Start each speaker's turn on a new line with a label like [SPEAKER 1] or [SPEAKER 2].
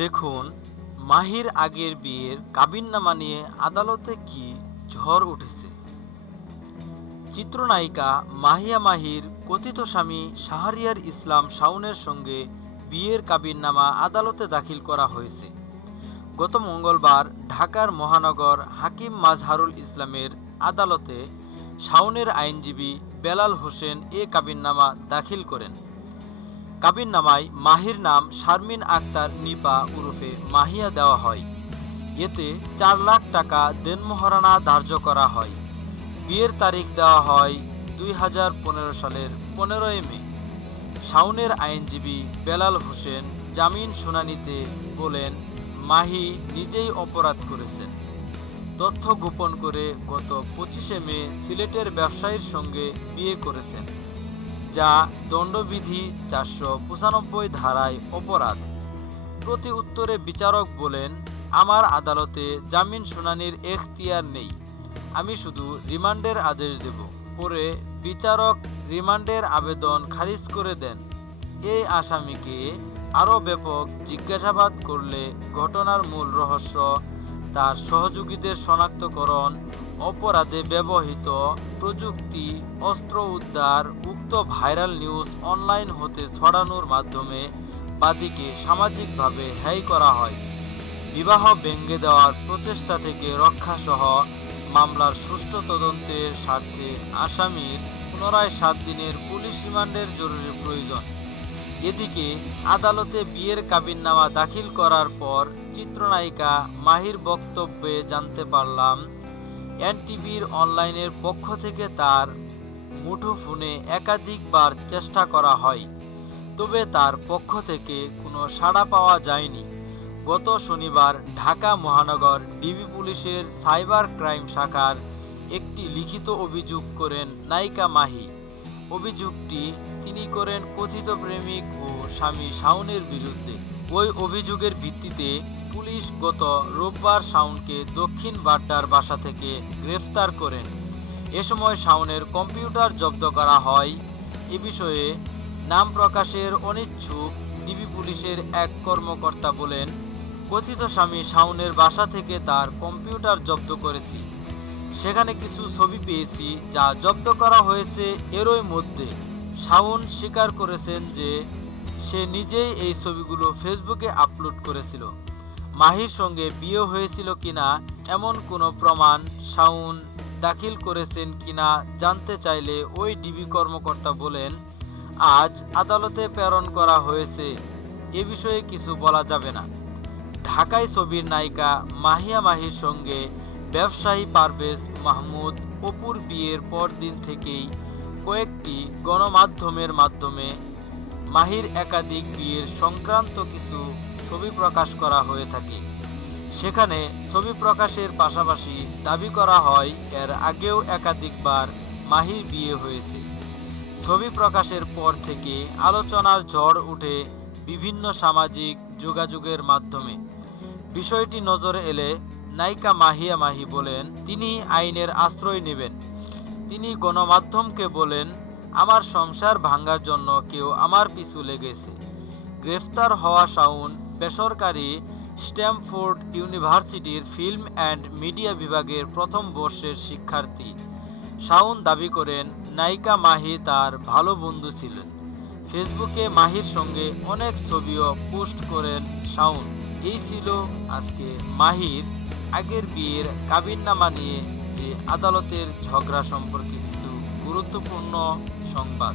[SPEAKER 1] দেখুন, মাহির আগের বিয়ের কাবিননামা নিয়ে আদালতে কি ঝড় উঠেছে? চিত্রনায়িকা মাহিয়া মাহির কথিত স্বামী শাহরিয়ার ইসলাম শাওনের সঙ্গে বিয়ের কাবিননামা আদালতে দাখিল করা হয়েছে। গত মঙ্গলবার ঢাকার মহানগর হাকিম মাজহারুল ইসলামের আদালতে শাওনের আইনজীবী বেলাল হোসেন এ কাবিননামা দাখিল করেন। কাবিননামায় মাহির নাম শারমিন আক্তার নিপা উরফে মাহিয়া দেওয়া হয়। এতে চার লাখ টাকা দেনমোহরানা ধার্য করা হয়। বিয়ের তারিখ দেওয়া হয় দুই হাজার পনেরো সালের পনেরোই মে। শাওনের আইনজীবী বেলাল হোসেন জামিন শুনানিতে বলেন মাহি নিজেই অপরাধ করেছেন। তথ্য গোপন করে গত পঁচিশে মে সিলেটের ব্যবসায়ীর সঙ্গে বিয়ে করেছেন, যা দণ্ডবিধি চারশো পঁচানব্বই ধারায় অপরাধ। প্রতি উত্তরে বিচারক বলেন, আমার আদালতে জামিন শুনানির এখতিয়ার নেই। আমি শুধু রিমান্ডের আদেশ দেব। পরে বিচারক রিমান্ডের আবেদন খারিজ করে দেন। এই আসামিকে আরও ব্যাপক জিজ্ঞাসাবাদ করলে ঘটনার মূল রহস্য তার সহযোগীদের শনাক্তকরণ, অপরাধে ব্যবহৃত প্রযুক্তি, অস্ত্র উদ্ধার, উক্ত ভাইরাল নিউজ অনলাইন হতে ছড়ানোর মাধ্যমে বাদীকে সামাজিকভাবে হ্যায় করা হয়। বিবাহ ভেঙ্গে দেওয়ার প্রচেষ্টা থেকে রক্ষাসহ মামলার সুষ্ঠু তদন্তের স্বার্থে আসামির পুনরায় সাত দিনের পুলিশ রিমান্ডের জরুরি প্রয়োজন। এদিকে আদালতে বিয়ের কাবিননামা দাখিল করার পর চিত্রনায়িকা মাহির বক্তব্যে জানতে পারলাম, এনটিভির অনলাইনের পক্ষ থেকে তার মুঠোফোনে একাধিকবার চেষ্টা করা হয়, তবে তার পক্ষ থেকে কোনো সাড়া পাওয়া যায়নি। গত শনিবার ঢাকা মহানগর ডিবি পুলিশের সাইবার ক্রাইম শাখার একটি লিখিত অভিযোগ করেন নায়িকা মাহি। অভিযোগটি তিনি করেন কথিত প্রেমিক ও স্বামী শাওনের বিরুদ্ধে। ওই অভিযোগের ভিত্তিতে পুলিশ গত রোববার শাওনকে দক্ষিণ বাড্ডার বাসা থেকে গ্রেফতার করেন। এ সময় শাওনের কম্পিউটার জব্দ করা হয়। এ বিষয়ে নাম প্রকাশের অনিচ্ছুক ডিবি পুলিশের এক কর্মকর্তা বলেন, কথিত স্বামী শাওনের বাসা থেকে তার কম্পিউটার জব্দ করেছি। সেখানে কিছু ছবি পেয়েছি যা জব্দ করা হয়েছে এরই মধ্যে। শাওন স্বীকার করেছেন যে সে নিজেই এই ছবিগুলো ফেসবুকে আপলোড করেছিল। মাহির সঙ্গে বিয়ে হয়েছিল কিনা এমন কোনো প্রমাণ শাওন দাখিল করেছেন কিনা জানতে চাইলে ওই ডিবি কর্মকর্তা বলেন, আজ আদালতে প্রেরণ করা হয়েছে। এ বিষয়ে কিছু বলা যাবে না। ঢাকায় ছবির নায়িকা মাহিয়া মাহির সঙ্গে ব্যবসায়ী পারভেজ মাহমুদ অপুর বিয়ের পরদিন থেকেই কয়েকটি গণমাধ্যমের মাধ্যমে মাহির একাধিক বিয়ের সংক্রান্ত কিছু ছবি প্রকাশ করা হয়ে থাকে। সেখানে ছবি প্রকাশের পাশাপাশি দাবি করা হয়, এর আগেও একাধিকবার মাহির বিয়ে হয়েছে। ছবি প্রকাশের পর থেকে আলোচনার ঝড় উঠে বিভিন্ন সামাজিক যোগাযোগের মাধ্যমে। বিষয়টি নজরে এলে নায়িকা মাহিয়া মাহি বলেন, তিনি আইনের আশ্রয় নেবেন। তিনি গণমাধ্যমকে বলেন, আমার সংসার ভাঙার জন্য কেউ আমার পিছু লেগেছে। গ্রেফতার হওয়া শাউন বেসরকারি স্ট্যামফোর্ড ইউনিভার্সিটির ফিল্ম অ্যান্ড মিডিয়া বিভাগের প্রথম বর্ষের শিক্ষার্থী। শাউন দাবি করেন, নায়িকা মাহি তার ভালো বন্ধু ছিলেন। ফেসবুকে মাহির সঙ্গে অনেক ছবিও পোস্ট করেন শাউন এই ছিল আজকে মাহির আগের বিয়ের কাবিননামা নিয়ে যে আদালতের ঝগড়া সম্পর্কে কিছু গুরুত্বপূর্ণ সংবাদ।